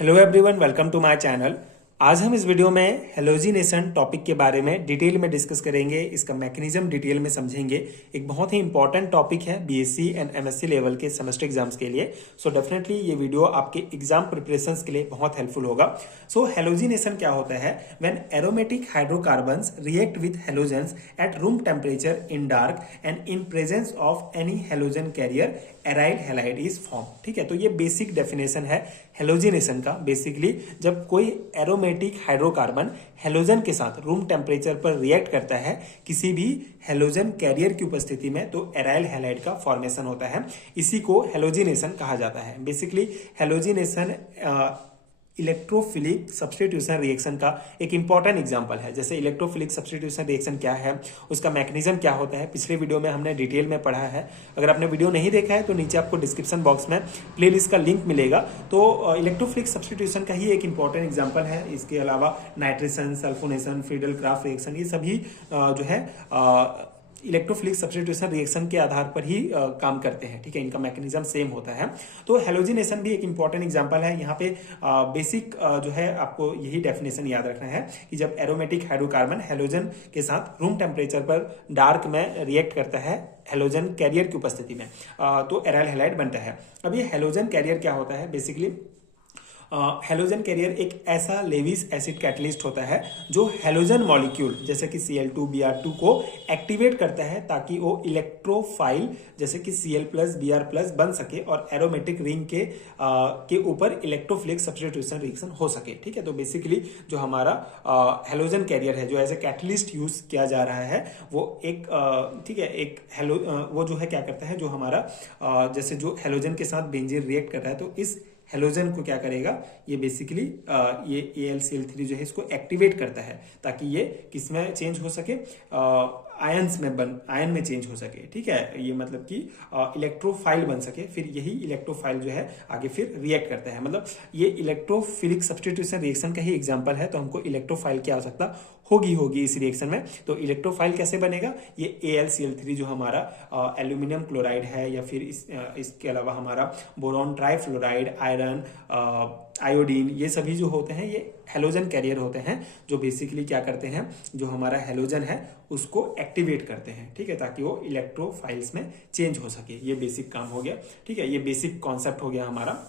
Hello everyone, welcome to my channel. आज हम इस वीडियो में हेलोजिनेशन टॉपिक के बारे में डिटेल में डिस्कस करेंगे। इसका मैकेनिज्म डिटेल में समझेंगे। एक बहुत ही इंपॉर्टेंट टॉपिक है बीएससी एंड एमएससी लेवल के सेमेस्टर एग्जाम्स के लिए। सो डेफिनेटली ये वीडियो आपके एग्जाम प्रिपरेशंस के लिए बहुत हेल्पफुल होगा। सो हेलोजिनेशन क्या होता है? When aromatic hydrocarbons react with halogens at room temperature in dark and in presence of any halogen carrier aryl halide is form. ठीक है, तो ये बेसिक डेफिनेशन है हेलोजिनेशन का। बेसिकली जब कोई एरोमेटिक हाइड्रोकार्बन हेलोजन के साथ रूम टेम्परेचर पर रिएक्ट करता है किसी भी हेलोजन कैरियर की उपस्थिति में, तो एराइल हैलाइड का फॉर्मेशन होता है। इसी को हेलोजिनेशन कहा जाता है। Basically halogenation electrophilic substitution reaction का एक इंपॉर्टेंट एग्जांपल है। जैसे इलेक्ट्रोफिलिक सब्स्टिट्यूशन रिएक्शन क्या है, उसका मैकेनिज्म क्या होता है, पिछले वीडियो में हमने डिटेल में पढ़ा है। अगर आपने वीडियो नहीं देखा है तो नीचे आपको डिस्क्रिप्शन बॉक्स में प्लेलिस्ट का लिंक मिलेगा। तो इलेक्ट्रोफिलिक सब्स्टिट्यूशन का ही एक इंपॉर्टेंट एग्जाम्पल है। इसके अलावा nitration, sulphonation, Friedel craft reaction, ये सभी जो है इलेक्ट्रोफिलिक सब्स्टिट्यूशन रिएक्शन के आधार पर ही काम करते हैं। ठीक है, इनका मैकेनिज्म सेम होता है। तो हेलोजिनेशन भी एक इंपॉर्टेंट एग्जांपल है। यहाँ पे बेसिक जो है आपको यही डेफिनेशन याद रखना है कि जब एरोमेटिक हाइड्रोकार्बन हेलोजन के साथ रूम टेम्परेचर पर डार्क में रिएक्ट करता है हेलोजन कैरियर की उपस्थिति में, तो एराइल हैलाइड बनता है। अब ये हेलोजन कैरियर क्या होता है? बेसिकली हेलोजन कैरियर एक ऐसा लेविस एसिड कैटलिस्ट होता है जो हेलोजन मॉलिक्यूल जैसे कि Cl2 Br2 को एक्टिवेट करता है ताकि वो इलेक्ट्रोफाइल जैसे कि Cl प्लस Br प्लस बन सके और एरोमेटिक रिंग के ऊपर इलेक्ट्रोफिलिक सब्स्टिट्यूशन रिएक्शन हो सके। ठीक है, तो बेसिकली जो हमारा हेलोजन कैरियर है जो एज ए कैटलिस्ट यूज किया जा रहा है वो एक ठीक है एक वो जो है क्या करता है, जो हमारा जैसे जो हेलोजन के साथ बेंजीन रिएक्ट कर रहा है तो इस हेलोजन को क्या करेगा, ये बेसिकली ये AlCl3 जो है इसको एक्टिवेट करता है ताकि ये किसमें चेंज हो सके, आयन में चेंज हो सके। ठीक है, ये मतलब कि इलेक्ट्रोफाइल बन सके। फिर यही इलेक्ट्रोफाइल जो है आगे फिर रिएक्ट करता है। मतलब ये इलेक्ट्रोफिलिक सब्स्टिट्यूशन रिएक्शन का ही एग्जांपल है। तो हमको इलेक्ट्रोफाइल की आवश्यकता होगी इस रिएक्शन में। तो इलेक्ट्रोफाइल कैसे बनेगा? ये AlCl3 जो हमारा एल्यूमिनियम क्लोराइड है या फिर इसके अलावा हमारा बोरॉन ट्राइफ्लोराइड, आयरन, आयोडीन, ये सभी जो होते हैं ये हेलोजन कैरियर होते हैं जो बेसिकली क्या करते हैं, जो हमारा हेलोजन है उसको एक्टिवेट करते हैं। ठीक है, ताकि वो इलेक्ट्रोफाइल्स में चेंज हो सके। ये बेसिक काम हो गया। ठीक है, ये बेसिक कॉन्सेप्ट हो गया हमारा।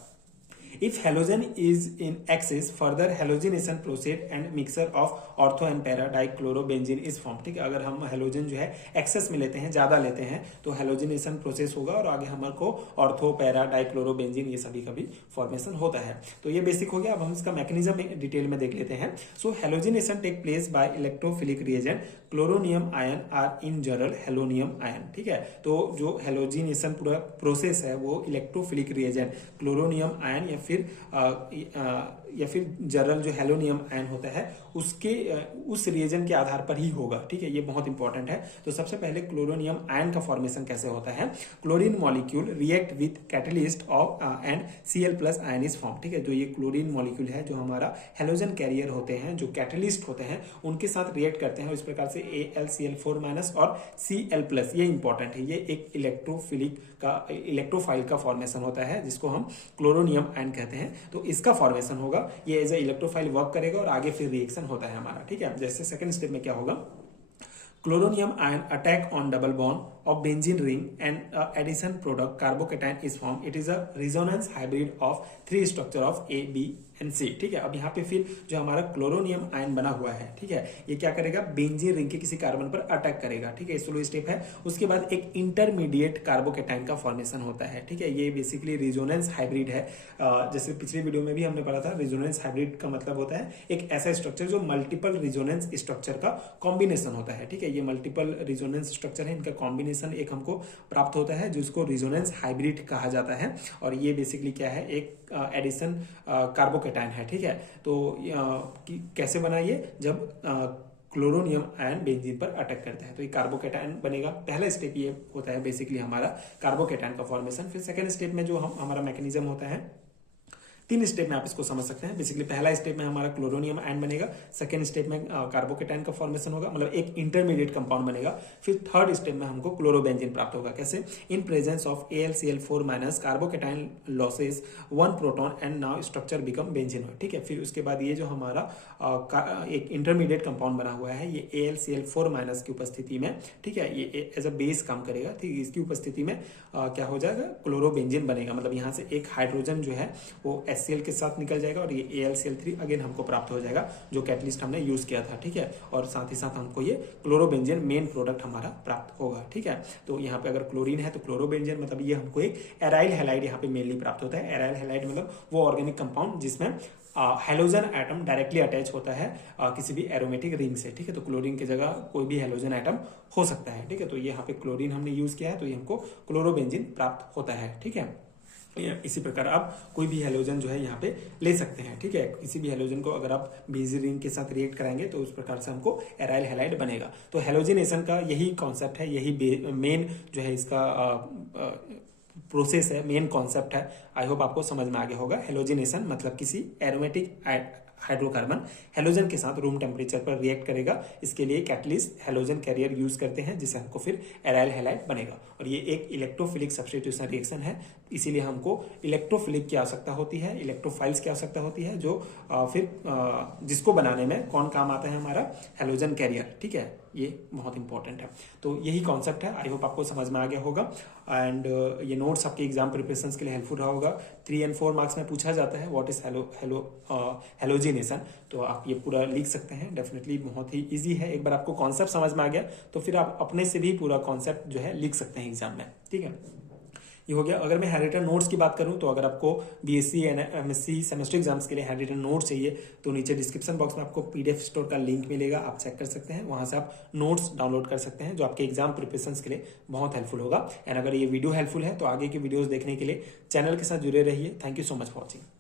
If halogen is in excess, further halogenation proceed and mixture of ortho and para dichlorobenzene is formed। ठीक है, अगर हम हेलोजन जो है एक्सेस में लेते हैं, ज्यादा लेते हैं, तो हेलोजिनेशन प्रोसेस होगा और आगे हमारे को ऑर्थो, पैरा, डाइक्लोरोबेंजीन ये सभी का भी फॉर्मेशन होता है। तो ये बेसिक हो गया। अब हम इसका मैकेनिज्म डिटेल में देख लेते हैं। So halogenation take place by electrophilic reagent chloronium ion are in general halonium ion. ठीक है, तो जो हेलोजिनेशन पूरा प्रोसेस है वो इलेक्ट्रोफिलिक रिएजेंट क्लोरोनियम आयन या फिर जरल जो हेलोनियम आयन होता है उसके उस रिएजन के आधार पर ही होगा। ठीक है, ये बहुत इंपॉर्टेंट है। तो सबसे पहले क्लोरोनियम आयन का फॉर्मेशन कैसे होता है? Chlorine molecule react with catalyst of and Cl plus ion is form. ठीक है, जो ये क्लोरीन मॉलिक्यूल है जो हमारा हेलोजन कैरियर होते हैं, जो कैटलिस्ट होते हैं, उनके साथ रिएक्ट करते हैं। इस प्रकार से AlCl4 माइनस और Cl प्लस, ये इंपॉर्टेंट है। ये एक इलेक्ट्रोफाइल का फॉर्मेशन होता है जिसको हम क्लोरोनियम आयन कहते हैं। तो इसका फॉर्मेशन होगा, ये एज ए इलेक्ट्रोफाइल वर्क करेगा और आगे फिर रिएक्शन होता है हमारा। ठीक है, जैसे सेकंड स्टेप में क्या होगा, chloronium ion attack on double bond of benzene ring and addition product carbocation is form. It is a resonance hybrid of 3 structure of A, B and C। ठीक है, अब यहाँ पे फिर जो हमारा क्लोरोनियम आयन बना हुआ है, ठीक है, ये क्या करेगा, बेंजीन रिंग के किसी कार्बन पर अटैक करेगा। ठीक है, स्लो स्टेप है। उसके बाद एक इंटरमीडिएट कार्बोकेटाइन का फॉर्मेशन होता है। ठीक है, ये बेसिकली रिजोनेंस हाइब्रिड है। जैसे पिछली वीडियो में भी हमने पढ़ा था, रिजोनेंस हाइब्रिड का मतलब होता है एक ऐसा स्ट्रक्चर जो मल्टीपल रिजोनेंस स्ट्रक्चर का कॉम्बिनेशन होता है। ठीक है, ये मल्टीपल रिजोनेंस स्ट्रक्चर है, इनका कॉम्बिनेशन एक हमको प्राप्त होता है जिसको रिजोनेंस हाइब्रिड कहा जाता है। और ये बेसिकली क्या है, एक एडिशन कार्बोकेटाइन है। ठीक है, तो कैसे बना ये, जब क्लोरोनियम आयन बेंजीन पर अटैक करता है तो ये कार्बोकेटाइन बनेगा। पहला स्टेप ये होता है बेसिकली हमारा कार्बोकेटाइन का फॉर्मेशन। फिर सेकंड स्टेप में जो हमारा मैकेनिज्म होता है तीन स्टेप में आप इसको समझ सकते हैं। बेसिकली पहला स्टेप में हमारा क्लोरोनियम आयन बनेगा, सेकेंड स्टेप में कार्बोकेटाइन का फॉर्मेशन होगा, मतलब एक इंटरमीडिएट कंपाउंड बनेगा। फिर थर्ड स्टेप में हमको क्लोरोबेंजीन प्राप्त होगा। कैसे? इन presence of AlCl4 minus carbocation losses 1 proton and now structure become benzenoid. ठीक है, फिर उसके बाद ये जो हमारा एक इंटरमीडिएट कंपाउंड बना हुआ है, ये AlCl4 माइनस की उपस्थिति में, ठीक है, ये एज अ बेस काम करेगा। ठीक, इसकी उपस्थिति में क्या हो जाएगा? क्लोरोबेंजीन बनेगा। मतलब यहाँ से एक हाइड्रोजन जो है वो HCl के साथ निकल जाएगा और ये AlCl3 अगेन हमको प्राप्त हो जाएगा, जो कैटलिस्ट हमने यूज किया था। ठीक है, और साथ ही साथ हमको ये क्लोरोबेंजीन मेन प्रोडक्ट हमारा प्राप्त होगा। ठीक है, तो यहाँ पे अगर क्लोरीन है तो क्लोरोबेंजीन, मतलब ये हमको एक एराइल हैलाइड यहाँ पे मेनली प्राप्त होता है। एराइल हैलाइड मतलब वो ऑर्गेनिक कंपाउंड जिसमें हेलोजन एटम डायरेक्टली अटैच होता है किसी भी एरोमेटिक रिंग से। ठीक है, तो क्लोरीन की जगह कोई भी हेलोजन एटम हो सकता है। ठीक है, तो ये यहाँ पे क्लोरीन हमने यूज किया है, तो ये हमको क्लोरोबेंजीन प्राप्त होता है। ठीक है, इसी प्रकार आप कोई भी हेलोजन जो है यहाँ पे ले सकते हैं। ठीक है, किसी भी हेलोजन को अगर आप बेंजीन रिंग के साथ रिएक्ट कराएंगे तो उस प्रकार से हमको एराइल हैलाइड बनेगा। तो हेलोजिनेशन का यही कॉन्सेप्ट है, यही मेन जो है इसका प्रोसेस है, मेन कॉन्सेप्ट है। आई होप आपको समझ में आ गया होगा। हेलोजिनेशन मतलब किसी एरोमेटिक हाइड्रोकार्बन हेलोजन के साथ रूम टेम्परेचर पर रिएक्ट करेगा। इसके लिए कैटलिस्ट हेलोजन कैरियर यूज करते हैं, जिससे हमको फिर एराइल हैलाइड बनेगा। और ये एक इलेक्ट्रोफिलिक सब्स्टिट्यूशन रिएक्शन है, इसीलिए हमको इलेक्ट्रोफिलिक की आवश्यकता होती है, इलेक्ट्रोफाइल्स की आवश्यकता होती है, जो फिर जिसको बनाने में कौन काम आता है? हमारा हेलोजन कैरियर। ठीक है, ये बहुत इंपॉर्टेंट है। तो यही कॉन्सेप्ट है। आई होप आपको समझ में आ गया होगा। एंड ये नोट्स आपके एग्जाम प्रिपरेशन के लिए हेल्पफुल रहा होगा। 3 और 4 मार्क्स में पूछा जाता है व्हाट इज हेलोजिनेशन, तो आप ये पूरा लिख सकते हैं। डेफिनेटली बहुत ही इजी है। एक बार आपको कॉन्सेप्ट समझ में आ गया तो फिर आप अपने से भी पूरा कॉन्सेप्ट जो है लिख सकते हैं एग्जाम में। ठीक है, ये हो गया। अगर मैं हैंड रिटन नोट्स की बात करूं तो अगर आपको BSc and MSc semester exams के लिए हैंड रिटन नोट्स चाहिए तो नीचे डिस्क्रिप्शन बॉक्स में आपको PDF स्टोर का लिंक मिलेगा, आप चेक कर सकते हैं। वहां से आप नोट्स डाउनलोड कर सकते हैं, जो आपके एग्जाम प्रिपरेशन के लिए बहुत हेल्पफुल होगा। एंड अगर ये वीडियो हेल्पफुल है तो आगे की वीडियोज देखने के लिए चैनल के साथ जुड़े रहिए। Thank you so much for watching.